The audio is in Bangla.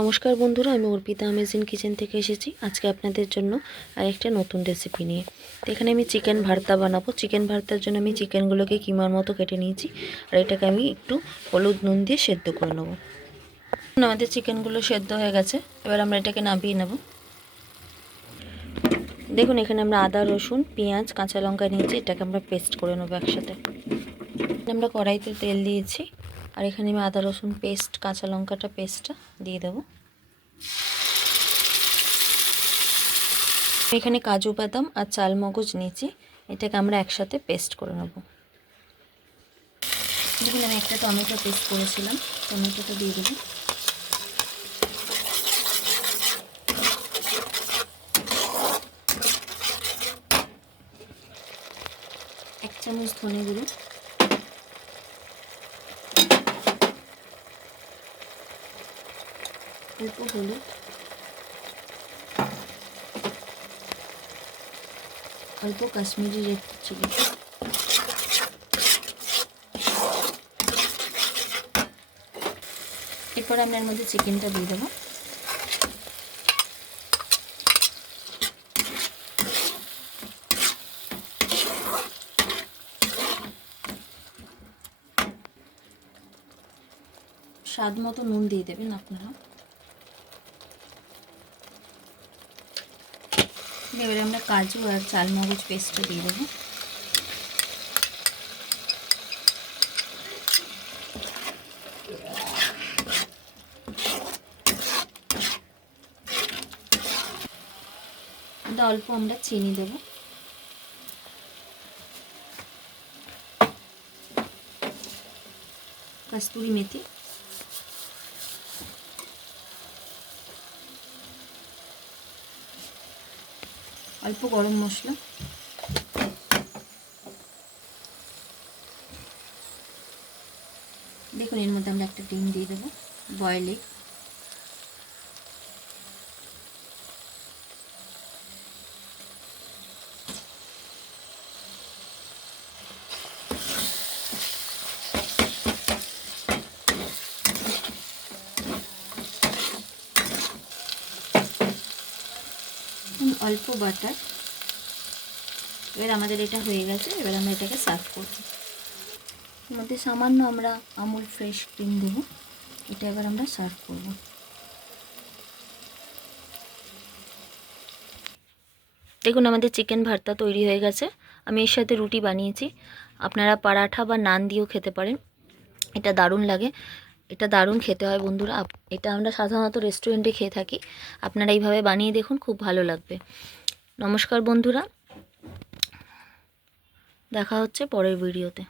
নমস্কার বন্ধুরা, আমি অর্পিতা আমেজিং কিচেন থেকে এসেছি আজকে আপনাদের জন্য আরেকটা নতুন রেসিপি নিয়ে। তো এখানে আমি চিকেন ভর্তা বানাবো। চিকেন ভর্তার জন্য আমি চিকেনগুলোকে কিমার মতো কেটে নিয়েছি, আর এটাকে আমি একটু হলুদ নুন দিয়ে সেদ্ধ করে নেব। আমাদের চিকেনগুলো সেদ্ধ হয়ে গেছে, এবার আমরা এটাকে নামিয়ে নেব। দেখুন এখানে আমরা আদা, রসুন, পেঁয়াজ, কাঁচা লঙ্কা নিয়েছি, এটাকে আমরা পেস্ট করে নেবো একসাথে। আমরা কড়াইতে তেল দিয়েছি, আর এখানে আমি আদা রসুন পেস্ট, কাঁচা লঙ্কাটা পেস্টটা দিয়ে দেবো। এখানে কাজু বাদাম আর চালমগজ নিয়েছি, এটাকে আমরা একসাথে পেস্ট করে নেব। দেখুন আমি একটা টমেটো পেস্ট করেছিলাম, টমেটোটা দিয়ে দেবো। এক চামচ ধনে গুঁড়ো, অল্প হলুদ, অল্প কাশ্মীরি রেড চিলি, এরপর আমি এর মধ্যে চিকেনটা দিয়ে দেবো। স্বাদ মতো নুন দিয়ে দেবেন আপনারা। এবারে আমরা কাজু আর চালমগজ পেস্টটা দিয়ে দেবো। অল্প আমরা চিনি দেবো, কস্তুরি মেথি, অল্প গরম মশলা, দেখুন এর মধ্যে আমরা একটা ডিম দিয়ে দেবো, বয়েল এগ, অল্প বাটার। এবার আমাদের এটা হয়ে গেছে, এবার আমরা এটাকে সার্ভ করব। এর মধ্যে সামান্য আমরা আমুল ফ্রেশ ক্রিম দেবো, এটা এবার আমরা সার্ভ করব। দেখুন আমাদের চিকেন ভর্তা তৈরি হয়ে গেছে। আমি এর সাথে রুটি বানিয়েছি, আপনারা পরাঠা বা নান দিয়েও খেতে পারেন, এটা দারুণ লাগে, এটা দারুণ খেতে হয় বন্ধুরা। এটা আমরা সাধারণত রেস্টুরেন্টে খেয়ে থাকি, আপনারা এইভাবে বানিয়ে দেখুন, খুব ভালো লাগবে। নমস্কার বন্ধুরা, দেখা হচ্ছে পরের ভিডিওতে।